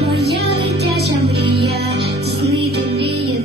Моя дитяча мрія, здійснити мріє.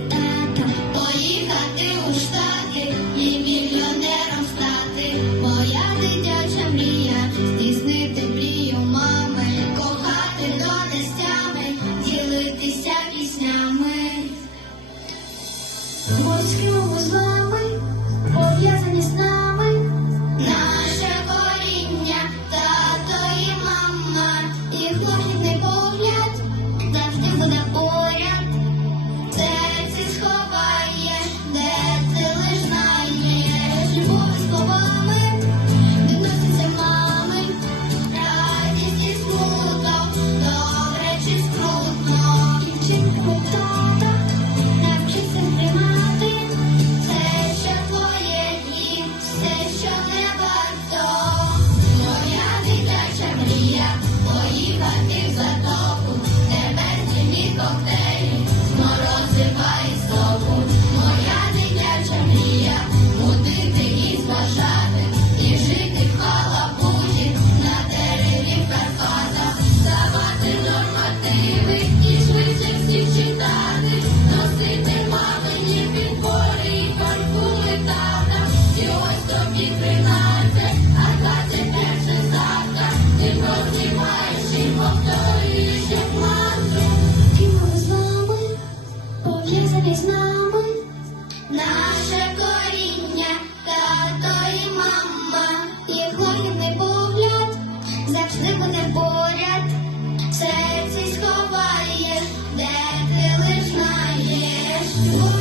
Thank you.